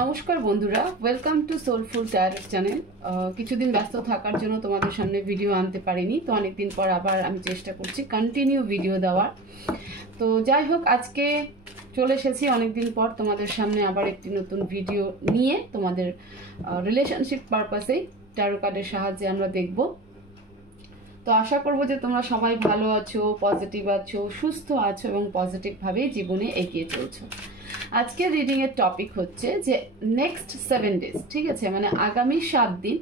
নমস্কার বন্ধুরা, welcome to soulful tarot channel. কিছুদিন ব্যস্ত থাকার জন্য তোমাদের সামনে ভিডিও আনতে পারিনি, তো অনেকদিন পর আবার আমি চেষ্টা করছি কন্টিনিউ ভিডিও দেওয়ার। তো যাই হোক, আজকে চলে এসেছি অনেকদিন পর তোমাদের সামনে আবার একটি নতুন ভিডিও নিয়ে। তোমাদের রিলেশনশিপ পারপাসেই ট্যারো কার্ডের সাহায্যে আমরা দেখব। তো আশা করব যে তোমরা সবাই ভালো আছো, পজিটিভ আছো, সুস্থ আছো এবং পজিটিভভাবেই জীবনে এগিয়ে চলছো। আজকের রিডিং এর টপিক হচ্ছে যে নেক্সট 7 ডেজ, ঠিক আছে, মানে আগামী 7 দিন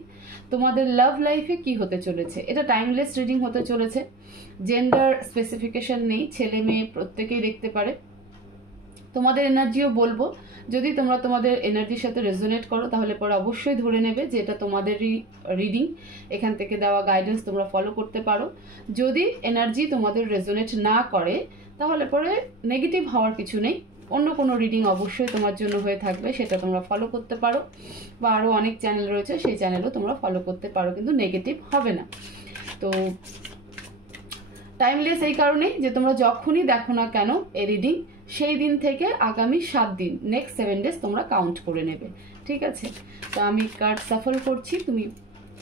তোমাদের লাভ লাইফে কি হতে চলেছে। এটা টাইমলেস রিডিং হতে চলেছে, জেন্ডার স্পেসিফিকেশন নেই, ছেলে মেয়ে প্রত্যেকেই দেখতে পারে। তোমাদের এনার্জিও বলবো, যদি তোমরা তোমাদের এনার্জির সাথে রেজোনেট করো তাহলে পরে অবশ্যই ধরে নেবে যে এটা তোমাদেরই রিডিং, এখান থেকে দেওয়া গাইডেন্স তোমরা ফলো করতে পারো। যদি এনার্জি তোমাদের রেজোনেট না করে তাহলে পরে নেগেটিভ হওয়ার কিছু নেই, অন্য কোনো রিডিং অবশ্যই তোমার জন্য হয়ে থাকবে, সেটা তোমরা ফলো করতে পারো। বা আরও অনেক চ্যানেল রয়েছে, সেই চ্যানেলও তোমরা ফলো করতে পারো, কিন্তু নেগেটিভ হবে না। তো টাইমলেস এই কারণেই যে তোমরা যখনই দেখো না কেন এই রিডিং, সেই দিন থেকে আগামী 7 দিন, নেক্সট 7 ডেজ তোমরা কাউন্ট করে নেবে, ঠিক আছে। তো আমি কার্ড সাফল করছি,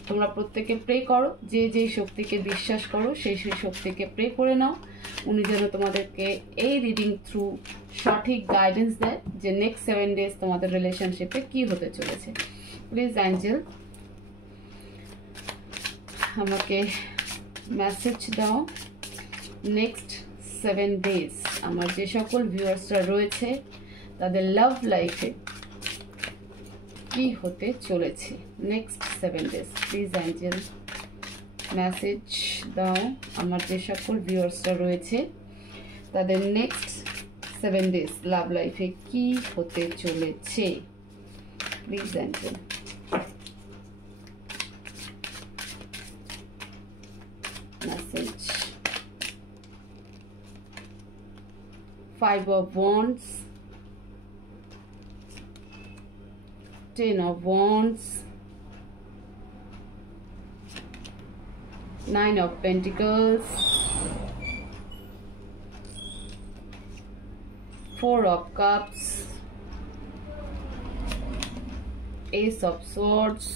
তোমরা প্রত্যেকে প্রে করো, যে যেই শক্তিকে বিশ্বাস করো সেই শক্তিকে প্রে করে নাও। উনি যেন তোমাদেরকে এই রিডিং থ্রু সঠিক গাইডেন্স দেয় যে নেক্সট 7 ডেজ তোমাদের রিলেশনশিপে কি হতে চলেছে। প্লিজ অ্যাঞ্জেল আমাকে মেসেজ দাও। নেক্সট 7 ডেজ আমার যে সকল ভিউয়ার্সরা রয়েছে তাদের লাভ লাইফে কি হতে চলেছে next 7 days. Please Angel message দাও, আমার যে সকল ভিউয়ার্সরা রয়েছে তাদের নেক্সট 7 ডেজ লাভ লাইফে কি হতে চলেছে। Please Angel message. 5 of Wands, 10 of Wands, 9 of Pentacles, 4 of Cups, Ace of Swords.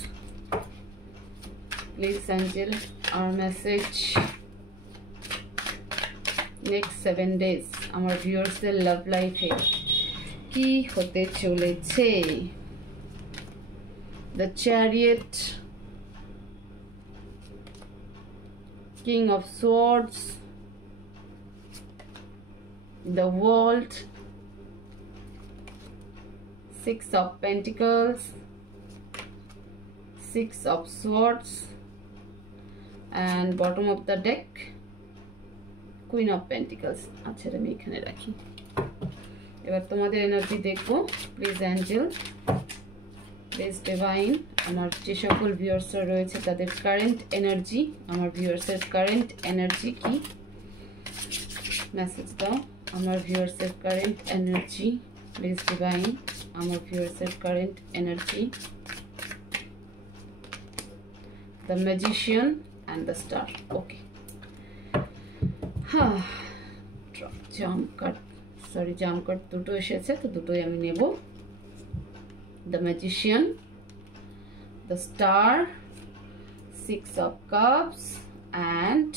Please angel, our message next 7 days আমার ভিউয়ার্সদের লাভ লাইফে কি হতে চলেছে। The Chariot, King of Swords, the World, 6 of Pentacles, 6 of Swords, and bottom of the deck Queen of Pentacles. আচ্ছা, আমি এখানে রাখি। এবার তোমাদের এনার্জি দেখবো। প্লিজ অ্যাঞ্জেল, প্লিজ ডিভাইন, আমার যে সকল ভিউয়ার্সরা রয়েছে তাদের কারেন্ট এনার্জি, আমার ভিউয়ার্সের কারেন্ট এনার্জি কি, মেসেজ দাও। আমার ভিউয়ার্সের কারেন্ট এনার্জি, প্লিজ ডিভাইন, আমার ভিউয়ার্সের current energy. The magician and the star. Okay, jump card দুটো এসেছে, তো দুটোই আমি নেব। The magician, the star, 6 of Cups and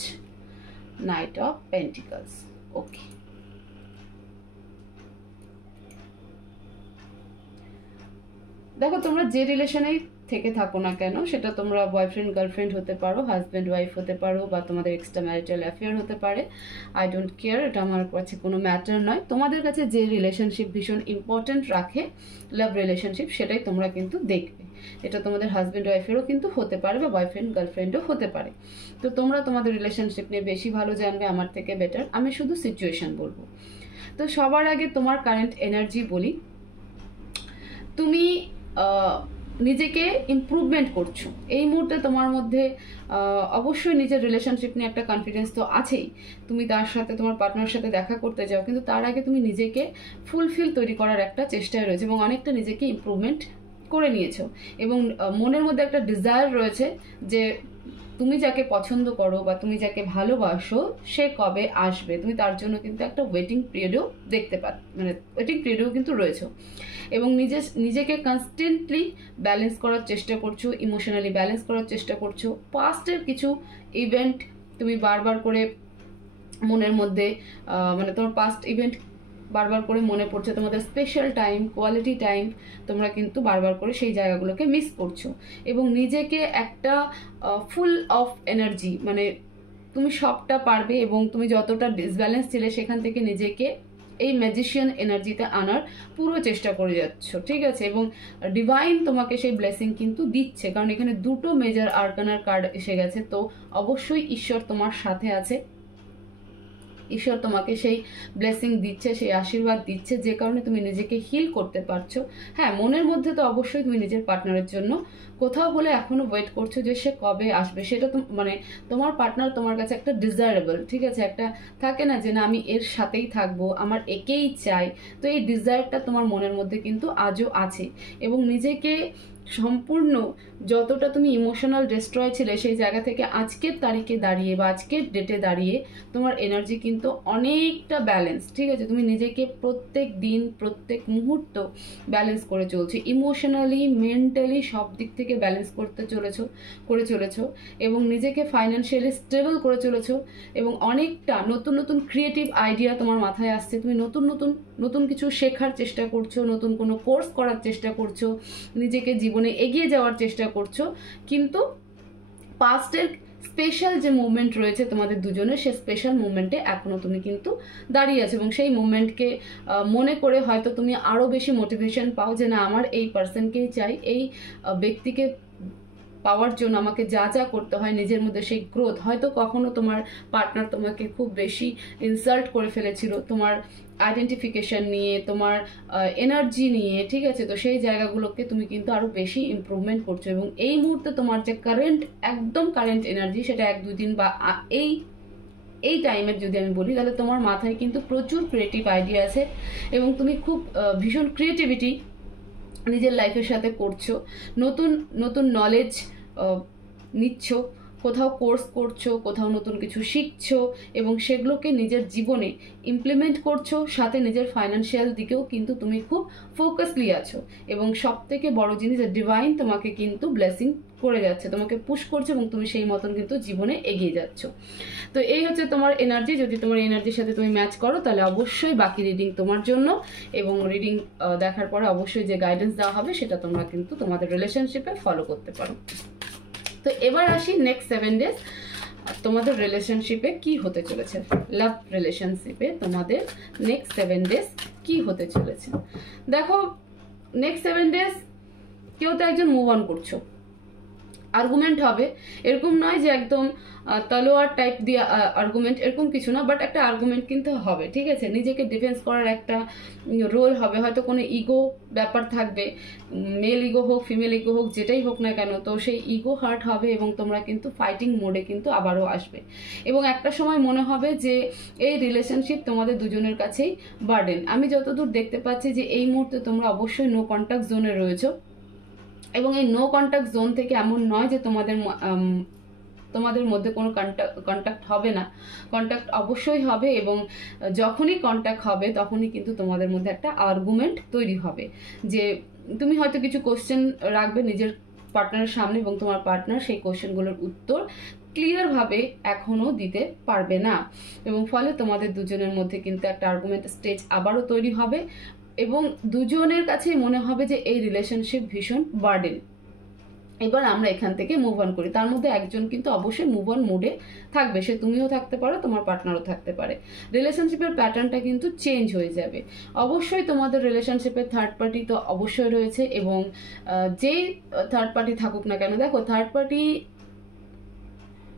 Knight of Pentacles. Okay, দেখো তোমরা যে রিলেশনেই থেকে থাকো না কেন, সেটা তোমরা বয়ফ্রেন্ড গার্লফ্রেন্ড হতে পারো, হাজব্যান্ড ওয়াইফ হতে পারো, বা তোমাদের এক্সট্রা ম্যারিটাল অ্যাফেয়ার হতে পারে, আই ডোন্ট কেয়ার, এটা আমার কাছে কোনো ম্যাটার নয়। তোমাদের কাছে যে রিলেশনশিপ ভীষণ ইম্পর্টেন্ট রাখে, লাভ রিলেশনশিপ, সেটাই তোমরা কিন্তু দেখবে। এটা তোমাদের হাজব্যান্ড ওয়াইফেরও কিন্তু হতে পারে, বা বয়ফ্রেন্ড গার্লফ্রেন্ডও হতে পারে। তো তোমরা তোমাদের রিলেশনশিপ নিয়ে বেশি ভালো জানবে আমার থেকে বেটার, আমি শুধু সিচুয়েশন বলবো। তো সবার আগে তোমার কারেন্ট এনার্জি বলি। তুমি নিজেকে ইমপ্রুভমেন্ট করছো এই মুহূর্তে, তোমার মধ্যে অবশ্যই নিজের রিলেশনশিপ নিয়ে একটা কনফিডেন্স তো আছেই। তুমি তার সাথে, তোমার পার্টনারের সাথে দেখা করতে যাও, কিন্তু তার আগে তুমি নিজেকে ফুলফিল তৈরি করার একটা চেষ্টায় রয়েছে এবং অনেকটা নিজেকে ইমপ্রুভমেন্ট করে নিয়েছো, এবং মনের মধ্যে একটা ডিজায়ার রয়েছে যে তুমি যাকে পছন্দ করো বা তুমি যাকে ভালোবাসো সে কবে আসবে, তুমি তার জন্য কিন্তু একটা ওয়েটিং পিরিয়ডও দেখতে মানে ওয়েটিং পিরিয়ডও কিন্তু রয়েছে। এবং নিজেকে কনস্ট্যান্টলি ব্যালেন্স করার চেষ্টা করছো, ইমোশনালি ব্যালেন্স করার চেষ্টা করছো। পাস্টের কিছু ইভেন্ট তুমি বারবার করে মনের মধ্যে মানে তোমার পাস্ট ইভেন্ট বারবার করে মনে পড়ছে, তোমাদের স্পেশাল টাইম, কোয়ালিটি টাইম, তোমরা কিন্তু বারবার করে সেই জায়গাগুলোকে মিস করছো। এবং নিজেকে একটা ফুল অফ এনার্জি, মানে তুমি সবটা পারবে এবং তুমি যতটা ডিসব্যালেন্স ছিলে সেখান থেকে নিজেকে এই ম্যাজিশিয়ান এনার্জিতে আনার পুরো চেষ্টা করে যাচ্ছ, ঠিক আছে। এবং ডিভাইন তোমাকে সেই ব্লেসিং কিন্তু দিচ্ছে, কারণ এখানে দুটো মেজর আর্কানার কার্ড এসে গেছে। তো অবশ্যই ঈশ্বর তোমার সাথে আছে, ঈশ্বর তোমাকে সেই ব্লেসিং দিচ্ছে, সেই আশীর্বাদ দিচ্ছে, যে কারণে তুমি নিজেকে হিল করতে পারছো। হ্যাঁ, মনের মধ্যে তো অবশ্যই তুমি নিজের পার্টনারের জন্য কোথাও বলে এখনো ওয়েট করছো যে সে কবে আসবে। সেটা তো মানে তোমার পার্টনার তোমার কাছে একটা ডিজায়ারেবল, ঠিক আছে, একটা থাকে না যে না আমি এর সাথেই থাকবো, আমার একেই চাই। তো এই ডিজায়ারটা তোমার মনের মধ্যে কিন্তু আজও আছে। এবং নিজেকে সম্পূর্ণ যতটা তুমি ইমোশনাল ডিস্ট্রয় ছিলে সেই জায়গা থেকে আজকের তারিখে দাঁড়িয়ে বা আজকের ডেটে দাঁড়িয়ে তোমার এনার্জি কিন্তু অনেকটা ব্যালেন্স, ঠিক আছে। তুমি নিজেকে প্রত্যেক দিন প্রত্যেক মুহূর্ত ব্যালেন্স করে চলছো, ইমোশনালি মেন্টালি সব দিক থেকে ব্যালেন্স করে চলেছো এবং নিজেকে ফাইন্যান্সিয়ালি স্টেবল করে চলেছো। এবং অনেকটা নতুন নতুন ক্রিয়েটিভ আইডিয়া তোমার মাথায় আসছে, তুমি নতুন কিছু শেখার চেষ্টা করছো, নতুন কোনো কোর্স করার চেষ্টা করছো, নিজেকে জীবনে এগিয়ে যাওয়ার চেষ্টা করছো। কিন্তু পাস্টের স্পেশাল যে মুভমেন্ট রয়েছে তোমাদের দুজনের, সেই স্পেশাল মুভমেন্টে এখনো তুমি কিন্তু দাঁড়িয়ে আছো। এবং সেই মুভমেন্টকে মনে করে হয়তো তুমি আরো বেশি মোটিভেশন পাও যে না আমার এই পার্সনকেই চাই, এই ব্যক্তিকে পাওয়ার জন্য আমাকে যা যা করতে হয়, নিজের মধ্যে সেই গ্রোথ। হয়তো কখনো তোমার পার্টনার তোমাকে খুব বেশি ইনসাল্ট করে ফেলেছিল তোমার আইডেন্টিফিকেশন নিয়ে, তোমার এনার্জি নিয়ে, ঠিক আছে। তো সেই জায়গাগুলোকে তুমি কিন্তু আরো বেশি ইমপ্রুভমেন্ট করছো। এবং এই মুহূর্তে তোমার যে একদম কারেন্ট এনার্জি, সেটা 1-2 দিন বা এই টাইমের যদি আমি বলি, তাহলে তোমার মাথায় কিন্তু প্রচুর ক্রিয়েটিভ আইডিয়া আছে এবং তুমি খুব ভীষণ ক্রিয়েটিভিটি নিজের লাইফের সাথে করছো, নতুন নতুন নলেজ নিচ্ছ, কোথাও কোর্স করছো, কোথাও নতুন কিছু শিখছো এবং সেগুলোকে নিজের জীবনে ইমপ্লিমেন্ট করছো। সাথে নিজের ফাইন্যান্সিয়াল দিকেও কিন্তু তুমি খুব ফোকাসলি আছো। এবং সব থেকে বড় জিনিস, ডিভাইন তোমাকে কিন্তু ব্লেসিং করে যাচ্ছে, তোমাকে পুশ করছে এবং তুমি সেই মতন কিন্তু জীবনে এগিয়ে যাচ্ছ। তো এই হচ্ছে তোমার এনার্জি। যদি তোমার এনার্জির সাথে তুমি ম্যাচ করো তাহলে অবশ্যই বাকি রিডিং তোমার জন্য। এবং রিডিং দেখার পরে অবশ্যই যে গাইডেন্স দেওয়া হবে সেটা তোমরা কিন্তু তোমাদের রিলেশনশিপে ফলো করতে পারো। তো এবার আসি নেক্সট 7 ডেজ তোমাদের রিলেশনশিপে কি হতে চলেছে, লাভ রিলেশনশিপে তোমাদের নেক্সট 7 ডেজ কি হতে চলেছে। দেখো, নেক্সট 7 ডেজ কেউ তো একজন মুভ অন করছো, আর্গুমেন্ট হবে, এরকম নয় যে একদম তলোয়ার টাইপ দিয়ে আর্গুমেন্ট, এরকম কিছু না, বাট একটা আর্গুমেন্ট কিন্তু হবে, ঠিক আছে। নিজেকে ডিফেন্স করার একটা রোল হবে, হয়তো কোনো ইগো ব্যাপার থাকবে, মেল ইগো হোক ফিমেল ইগো হোক যেটাই হোক না কেন, তো সেই ইগো হার্ট হবে এবং তোমরা কিন্তু ফাইটিং মোডে কিন্তু আবারও আসবে। এবং একটা সময় মনে হবে যে এই রিলেশনশিপ তোমাদের দুজনের কাছেই বার্ডেন। আমি যতদূর দেখতে পাচ্ছি যে এই মুহূর্তে তোমরা অবশ্যই নো কন্ট্যাক্ট জোনে রয়েছো। এবং এই নো কন্ট্যাক্ট জোন থেকে এমন নয় যে তোমাদের মধ্যে কোনো কন্ট্যাক্ট হবে না, কন্ট্যাক্ট অবশ্যই হবে। এবং যখনই কন্ট্যাক্ট হবে তখনই কিন্তু তোমাদের মধ্যে একটা আর্গুমেন্ট তৈরি হবে, যে তুমি হয়তো কিছু কোশ্চেন রাখবে নিজের পার্টনারের সামনে এবং তোমার পার্টনার সেই কোশ্চেনগুলোর উত্তর ক্লিয়ারভাবে এখনো দিতে পারবে না। এবং ফলে তোমাদের দুজনের মধ্যে কিন্তু একটা আর্গুমেন্ট স্টেজ আবারও তৈরি হবে এবং দুজনের কাছেই মনে হবে যে এই রিলেশনশিপ ভীষণ বার্ডেন, এবার আমরা এখান থেকে মুভ অন করি। তার মধ্যে একজন কিন্তু অবশ্যই মুভ অন মুডে থাকবে, সে তুমিও থাকতে পারো, তোমার পার্টনারও থাকতে পারে। রিলেশনশিপের প্যাটার্নটা কিন্তু চেঞ্জ হয়ে যাবে। অবশ্যই তোমাদের রিলেশনশিপের থার্ড পার্টি তো অবশ্যই রয়েছে এবং যেই থার্ড পার্টি থাকুক না কেন, দেখো থার্ড পার্টি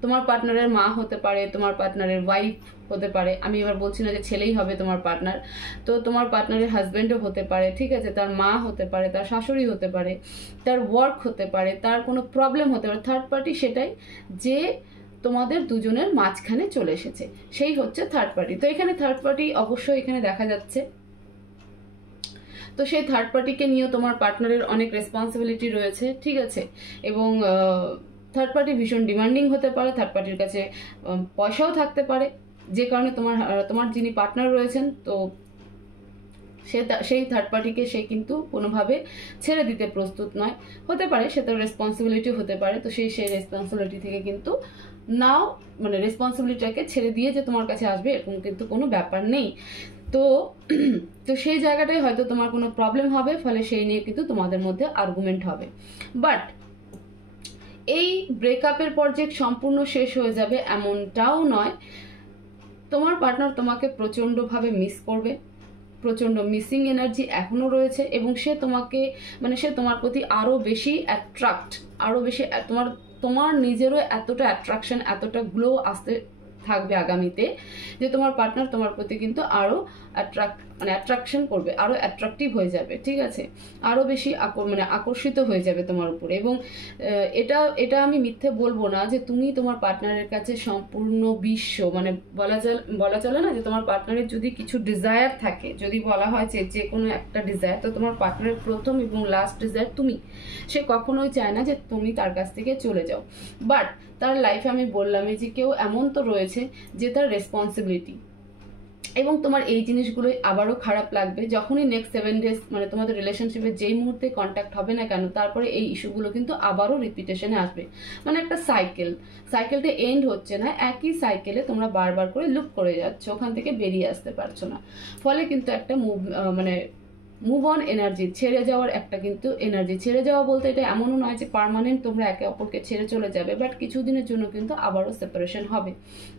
তোমার পার্টনারের মা হতে পারে, তোমার পার্টনারের ওয়াইফ হতে পারে। আমি এবার বলছি না যে ছেলেই হবে তোমার পার্টনার, তো তোমার পার্টনারের হাজব্যান্ডও হতে পারে, ঠিক আছে, তার মা হতে পারে, তার শাশুড়ি হতে পারে, তার ওয়ার্ক হতে পারে, তার কোনো প্রবলেম হতে পারে। থার্ড পার্টি সেটাই যে তোমাদের দুজনের মাঝখানে চলে এসেছে, সেই হচ্ছে থার্ড পার্টি। তো এখানে থার্ড পার্টি অবশ্যই এখানে দেখা যাচ্ছে। তো সেই থার্ড পার্টিকে নিয়েও তোমার পার্টনারের অনেক রেসপন্সিবিলিটি রয়েছে, ঠিক আছে। এবং থার্ড পার্টি ভীষণ ডিমান্ডিং হতে পারে, থার্ড পার্টির কাছে পয়সাও থাকতে পারে, যে কারণে তোমার যিনি পার্টনার রয়েছেন তো সেই থার্ড পার্টিকে সে কিন্তু কোনোভাবে ছেড়ে দিতে প্রস্তুত নয়। হতে পারে সে তার রেসপন্সিবিলিটি হতে পারে, তো সেই রেসপন্সিবিলিটি থেকে কিন্তু নাও মানে রেসপন্সিবিলিটিটাকে ছেড়ে দিয়ে যে তোমার কাছে আসবে এরকম কিন্তু কোনো ব্যাপার নেই। তো তো সেই জায়গাটায় হয়তো তোমার কোনো প্রবলেম হবে, ফলে সেই নিয়ে কিন্তু তোমাদের মধ্যে আর্গুমেন্ট হবে। বাট এই ব্রেকআপের পর যে সম্পূর্ণ শেষ হয়ে যাবে এমনটাও নয়। তোমার পার্টনার তোমাকে প্রচণ্ডভাবে মিস করবে, প্রচণ্ড মিসিং এনার্জি এখনও রয়েছে, এবং সে তোমাকে মানে সে তোমার প্রতি আরও বেশি আরও বেশি তোমার নিজেরও এতটা অ্যাট্রাকশন, এতটা গ্লো আসতে থাকবে আগামীতে, যে তোমার পার্টনার তোমার প্রতি কিন্তু আরও অ্যাট্রাকশন করবে, আরও অ্যাট্রাকটিভ হয়ে যাবে, ঠিক আছে, আরও বেশি আকর্ষিত হয়ে যাবে তোমার উপরে। এবং এটা আমি মিথ্যে বলবো না যে তুমি তোমার পার্টনারের কাছে সম্পূর্ণ বিশ্ব, মানে বলা চলে না যে তোমার পার্টনারের যদি কিছু ডিজায়ার থাকে, যদি বলা হয় যে কোনো একটা ডিজায়ার, তো তোমার পার্টনারের প্রথম এবং লাস্ট ডিজায়ার তুমি। সে কখনোই চায় না যে তুমি তার কাছ থেকে চলে যাও, বাট তার লাইফে আমি বললামই যে কেউ এমন তো রয়েছে যে তার রেসপন্সিবিলিটি, এবং তোমার এই জিনিসগুলোই আবারও খারাপ লাগবে যখনই নেক্সট 7 days মানে তোমাদের রিলেশনশিপে যেই মুহূর্তে কন্ট্যাক্ট হবে না কেন, তারপরে এই ইস্যুগুলো কিন্তু আবারও রিপিটেশনে আসবে। মানে একটা সাইকেলটা এন্ড হচ্ছে না, একই সাইকেলে তোমরা বারবার করে লুপ করে যাচ্ছ, ওখান থেকে বেরিয়ে আসতে পারছো না। ফলে কিন্তু একটা মুভ অন এনার্জি, ছেড়ে যাওয়ার একটা কিন্তু এনার্জি, ছেড়ে যাওয়া বলতে এটা এমনও নয় যে পার্মানেন্ট তোমরা একে অপরকে ছেড়ে চলে যাবে, বাট কিছুদিনের জন্য কিন্তু আবারও সেপারেশন হবে।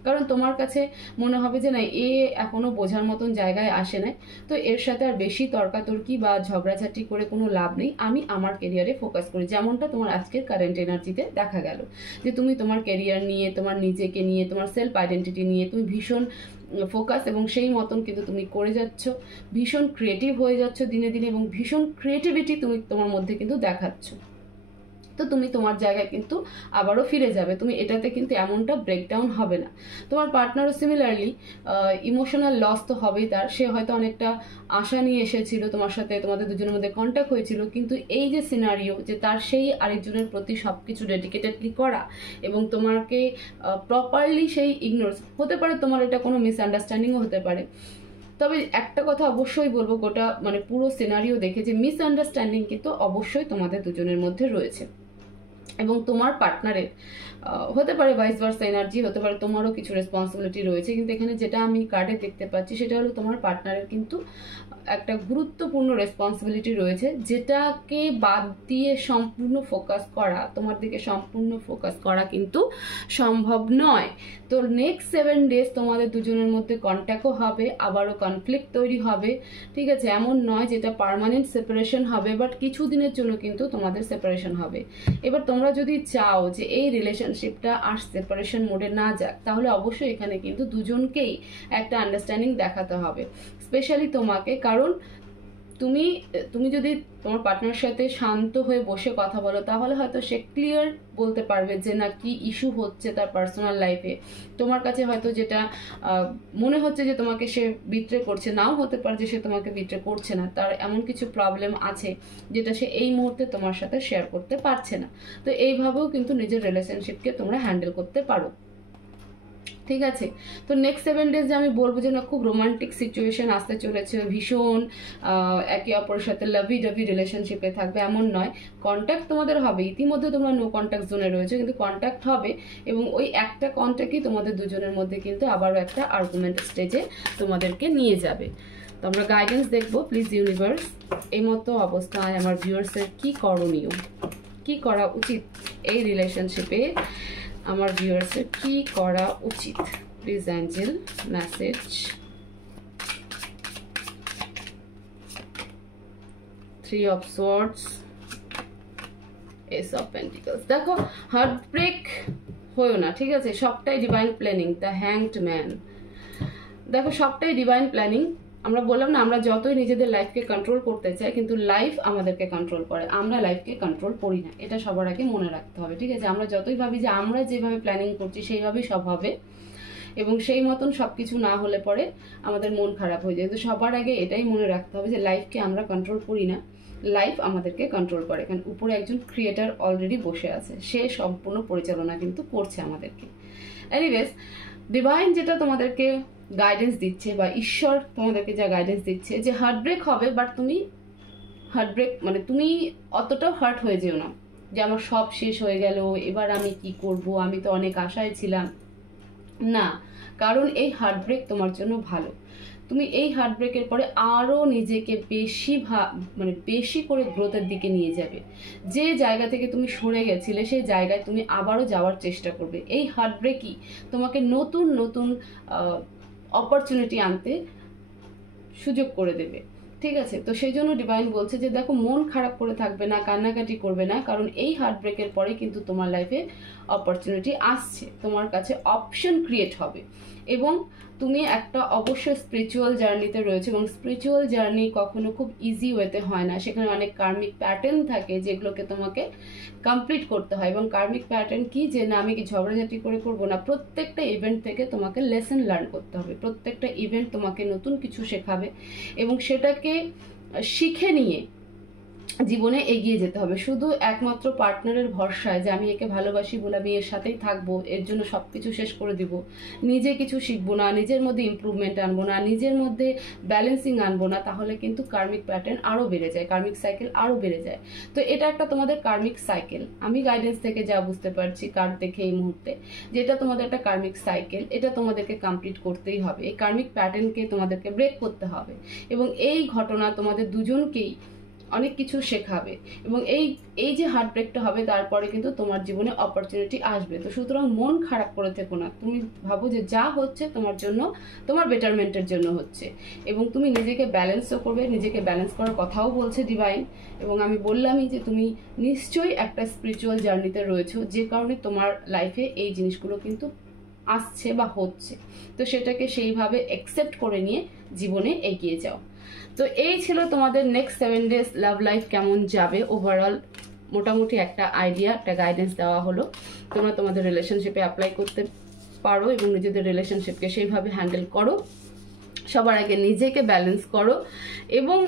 কারণ তোমার কাছে মনে হবে যে না, এ এখনো বোঝার মতন জায়গায় আসে নাই, তো এর সাথে আর বেশি তর্কাতর্কি বা ঝগড়াঝাটি করে কোনো লাভ নেই, আমি আমার কেরিয়ারে ফোকাস করি। যেমনটা তোমার আজকের কারেন্ট এনার্জিতে দেখা গেল যে তুমি তোমার কেরিয়ার নিয়ে, তোমার নিজেকে নিয়ে, তোমার সেলফ আইডেন্টিটি নিয়ে তুমি ভীষণ ফোকাস, এবং সেই মতন কিন্তু তুমি করে যাচ্ছ, ভীষণ ক্রিয়েটিভ হয়ে যাচ্ছ দিনে দিনে, এবং ভীষণ ক্রিয়েটিভিটি তুমি তোমার মধ্যে কিন্তু দেখাচ্ছ। তো তুমি তোমার জায়গায় কিন্তু আবারও ফিরে যাবে, তুমি এটাতে কিন্তু এমনটা ব্রেকডাউন হবে না। তোমার পার্টনারও সিমিলারলি ইমোশনাল লস তো হবেই তার, সে হয়তো অনেকটা আশা নিয়ে এসেছিল তোমার সাথে, তোমাদের দুজনের মধ্যে কন্ট্যাক্ট হয়েছিল, কিন্তু এই যে সিনারিও যে তার সেই আরেকজনের প্রতি সব কিছু ডেডিকেটেডলি করা এবং তোমাকে প্রপারলি সেই ইগনোর, হতে পারে তোমার এটা কোনো মিসআন্ডারস্ট্যান্ডিংও হতে পারে। তবে একটা কথা অবশ্যই বলবো, গোটা মানে পুরো সিনারিও দেখে, যে মিসআন্ডারস্ট্যান্ডিং কিন্তু অবশ্যই তোমাদের দুজনের মধ্যে রয়েছে, এবং তোমার পার্টনারের হতে পারে ভাইস ভার্সা এনার্জি, হতে পারে তোমারও কিছু রেসপন্সিবিলিটি রয়েছে। কিন্তু এখানে যেটা আমি কার্ডে দেখতে পাচ্ছি সেটা হলো তোমার পার্টনারের কিন্তু একটা গুরুত্বপূর্ণ রেসপন্সিবিলিটি রয়েছে, যেটাকে বাদ দিয়ে সম্পূর্ণ ফোকাস করা, তোমার দিকে সম্পূর্ণ ফোকাস করা কিন্তু সম্ভব নয়। তো নেক্সট 7 days তোমাদের দুজনের মধ্যে কন্ট্যাক্টও হবে, আবারও কনফ্লিক্ট তৈরি হবে, ঠিক আছে, এমন নয় যেটা পার্মানেন্ট সেপারেশন হবে, বাট কিছু দিনের জন্য কিন্তু তোমাদের সেপারেশন হবে। এবার তোমরা যদি চাও যে এই রিলেশনশিপটা আর সেপারেশন মোডে না যাক, তাহলে অবশ্যই এখানে কিন্তু দুজনকেই একটা আন্ডারস্ট্যান্ডিং দেখাতে হবে, স্পেশালি তোমাকে। কারণ তুমি যদি তোমার পার্টনারের সাথে শান্ত হয়ে বসে কথা বলো, তাহলে হয়তো সে ক্লিয়ার বলতে পারবে যে না, কি ইস্যু হচ্ছে তার পার্সোনাল লাইফে। তোমার কাছে হয়তো যেটা মনে হচ্ছে যে তোমাকে সে বিট্রে করছে, নাও হতে পারে যে সে তোমাকে বিট্রে করছে না, তার এমন কিছু প্রবলেম আছে যেটা সে এই মুহূর্তে তোমার সাথে শেয়ার করতে পারছে না। তো এইভাবেও কিন্তু নিজের রিলেশনশিপকে তোমরা হ্যান্ডেল করতে পারো, ঠিক আছে। তো নেক্সট 7 days যে আমি বলবো যে না, খুব রোমান্টিক সিচুয়েশন আসতে চলেছে, ভীষণ একে অপরের সাথে লাভি ডাভি রিলেশনশিপে থাকবে এমন নয়। কন্ট্যাক্ট তোমাদের হবে, ইতিমধ্যে তোমরা নো কন্ট্যাক্ট জোনে রয়েছে, কিন্তু কন্ট্যাক্ট হবে, এবং ওই একটা কন্ট্যাক্টই তোমাদের দুজনের মধ্যে কিন্তু আবারও একটা আর্গুমেন্ট স্টেজে তোমাদেরকে নিয়ে যাবে। তো আমরা গাইডেন্স দেখবো, প্লিজ ইউনিভার্স, এই মতো অবস্থায় আমার ভিউয়ার্সের কি করণীয়, কি করা উচিত এই রিলেশনশিপে, আমার ভিউয়ার্সের কি করা উচিত। Please Angel message. Three of swords, S of pentacles. দেখো, হার্ট ব্রেক হয়েও না, ঠিক আছে, সবটাই divine planning. The hanged man, দেখো সবটাই ডিভাইন প্ল্যানিং। আমরা বললাম না, আমরা যতই নিজেদের লাইফকে কন্ট্রোল করতে চাই, কিন্তু লাইফ আমাদেরকে কন্ট্রোল করে, আমরা লাইফকে কন্ট্রোল করি না, এটা সবার আগে মনে রাখতে হবে, ঠিক আছে। আমরা যতই ভাবি যে আমরা যেভাবে প্ল্যানিং করছি সেইভাবেই সব হবে, এবং সেই মতন সব কিছু না হলে পরে আমাদের মন খারাপ হয়ে যায়। কিন্তু সবার আগে এটাই মনে রাখতে হবে যে লাইফকে আমরা কন্ট্রোল করি না, লাইফ আমাদেরকে কন্ট্রোল করে, কারণ উপরে একজন ক্রিয়েটার অলরেডি বসে আছে, সে সম্পূর্ণ পরিচালনা কিন্তু করছে আমাদেরকে। এনিওয়েজ, ডিভাইন যেটা তোমাদেরকে গাইডেন্স দিচ্ছে বা ঈশ্বর তোমাদেরকে যা গাইডেন্স দিচ্ছে যে হার্টব্রেক হবে, বাট তুমি হার্টব্রেক মানে তুমি অতটাও হার্ট হয়ে যেও না যে আমার সব শেষ হয়ে গেল, এবার আমি কি করব, আমি তো অনেক আশায় ছিলাম। না, কারণ এই হার্টব্রেক তোমার জন্য ভালো। তুমি এই হার্টব্রেকের পরে আরও নিজেকে বেশি করে গ্রোথের দিকে নিয়ে যাবে। যে জায়গা থেকে তুমি সরে গেছিলে সেই জায়গায় তুমি আবারও যাওয়ার চেষ্টা করবে। এই হার্টব্রেকই তোমাকে নতুন নতুন অপরচুনিটি আনতে সুযোগ করে দেবে, ঠিক আছে? তো সেই জন্য ডিভাইন বলছে যে দেখো, মন খারাপ করে থাকবে না, কান্নাকাটি করবে না, কারণ এই হার্টব্রেকের পরে কিন্তু তোমার লাইফে অপরচুনিটি আসছে, তোমার কাছে অপশন ক্রিয়েট হবে। এবং তুমি একটা অবশ্যই স্পিরিচুয়াল জার্নিতে রয়েছে, এবং স্পিরিচুয়াল জার্নি কখনো খুব ইজি ওয়েতে হয় না, সেখানে অনেক কার্মিক প্যাটার্ন থাকে যেগুলোকে তোমাকে কমপ্লিট করতে হয়। এবং কার্মিক প্যাটার্ন কি, যে না আমি কি ঝগড়াঝাটি করে করবো না, প্রত্যেকটা ইভেন্ট থেকে তোমাকে লেসন লার্ন করতে হবে, প্রত্যেকটা ইভেন্ট তোমাকে নতুন কিছু শেখাবে, এবং সেটাকে শিখে নিয়ে জীবনে এগিয়ে যেতে হবে। শুধু একমাত্র পার্টনারের ভরসায় যে আমি একে ভালোবাসি বলে আমি এর সাথেই থাকবো, এর জন্য সব কিছু শেষ করে দিব, নিজে কিছু শিখবো না, নিজের মধ্যে ইমপ্রুভমেন্ট আনবো না, নিজের মধ্যে ব্যালেন্সিং আনবো না, তাহলে কিন্তু কার্মিক প্যাটার্ন আরও বেড়ে যায়, কার্মিক সাইকেল আরও বেড়ে যায়। তো এটা একটা তোমাদের কার্মিক সাইকেল, আমি গাইডেন্স থেকে যা বুঝতে পারছি কার্ড দেখে এই মুহূর্তে, যেটা তোমাদের একটা কার্মিক সাইকেল, এটা তোমাদেরকে কমপ্লিট করতেই হবে। এই কার্মিক প্যাটার্নকে তোমাদেরকে ব্রেক করতে হবে, এবং এই ঘটনা তোমাদের দুজনকেই অনেক কিছু শেখাবে। এবং এই যে হার্টব্রেকটা হবে তারপরে কিন্তু তোমার জীবনে অপরচুনিটি আসবে। তো সুতরাং মন খারাপ করে থেকো না, তুমি ভাবো যে যা হচ্ছে তোমার জন্য, তোমার বেটারমেন্টের জন্য হচ্ছে, এবং তুমি নিজেকে ব্যালেন্সও করবে, নিজেকে ব্যালেন্স করার কথাও বলছে ডিভাইন। এবং আমি বললামই যে তুমি নিশ্চয়ই একটা স্পিরিচুয়াল জার্নিতে রয়েছো, যে কারণে তোমার লাইফে এই জিনিসগুলো কিন্তু আসছে বা হচ্ছে। তো সেটাকে সেইভাবে অ্যাকসেপ্ট করে নিয়ে জীবনে এগিয়ে যাও। তো এই ছিল তোমাদের নেক্সট 7 days লাভ লাইফ কেমন যাবে। ওভারঅল মোটামুটি একটা আইডিয়া, একটা গাইডেন্স দেওয়া হলো। তোমরা তোমাদের রিলেশনশিপে অ্যাপ্লাই করতে পারো এবং নিজেদের রিলেশনশিপকে সেইভাবে হ্যান্ডেল করো। সবার আগে নিজেকে ব্যালেন্স করো, এবং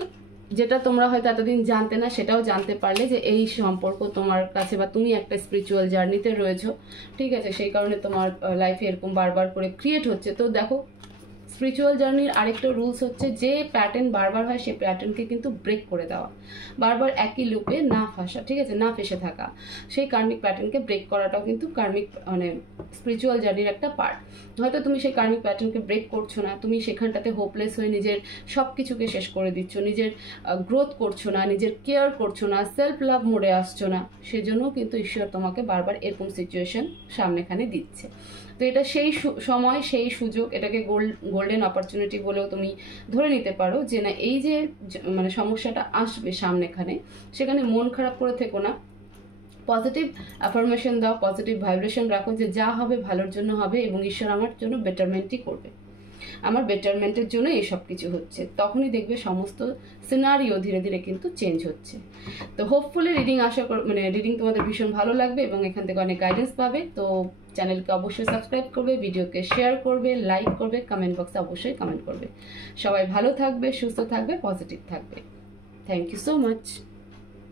যেটা তোমরা হয়তো এতদিন জানতে না সেটাও জানতে পারলে যে এই সম্পর্ক তোমার কাছে, বা তুমি একটা স্পিরিচুয়াল জার্নিতে রয়েছো, ঠিক আছে, সেই কারণে তোমার লাইফে এরকম বারবার করে ক্রিয়েট হচ্ছে। তো দেখো, স্পিরিচুয়াল জার্নির আরেকটা রুলস হচ্ছে যে প্যাটার্ন বারবার হয় সেই প্যাটার্নকে কিন্তু ব্রেক করে দেওয়া, বারবার একই লুপে না ফাঁসা, ঠিক আছে, না ফেসে থাকা, সেই কার্মিক প্যাটার্নকে ব্রেক করাটাও কিন্তু কার্মিক মানে স্পিরিচুয়াল জার্নির একটা পার্ট। হয়তো তুমি সেই কার্মিক প্যাটার্নকে ব্রেক করছো না, তুমি সেখানটাতে হোপলেস হয়ে নিজের সব কিছুকে শেষ করে দিচ্ছ, নিজের গ্রোথ করছো না, নিজের কেয়ার করছো না, সেলফ লাভ মোডে আসছো না, সেজন্য কিন্তু ঈশ্বর তোমাকে বারবার এরকম সিচুয়েশন সামনেখানে দিচ্ছে। তো এটা সেই সময়, সেই সুযোগ, এটাকে গোল্ডেন অপরচুনিটি বলেও তুমি ধরে নিতে পারো, যে না এই যে মানে সমস্যাটা আসবে সামনেখানে, সেখানে মন খারাপ করে থেকো না, পজিটিভ অ্যাফার্মেশন দাও, পজিটিভ ভাইব্রেশন রাখো যে যা হবে ভালোর জন্য হবে, এবং ঈশ্বর আমার জন্য বেটারমেন্টই করবে, আমার বেটারমেন্টের জন্য এইসব কিছু হচ্ছে। তখনই দেখবে সমস্ত সিনারিও ধীরে ধীরে কিন্তু চেঞ্জ হচ্ছে। তো হোপফুলি রিডিং রিডিং তোমাদের ভীষণ ভালো লাগবে এবং এখান থেকে অনেক গাইডেন্স পাবে। তো চ্যানেলকে অবশ্যই সাবস্ক্রাইব করবে, ভিডিওকে শেয়ার করবে, লাইক করবে, কমেন্ট বক্সে অবশ্যই কমেন্ট করবে। সবাই ভালো থাকবে, সুস্থ থাকবে, পজিটিভ থাকবে। Thank you so much.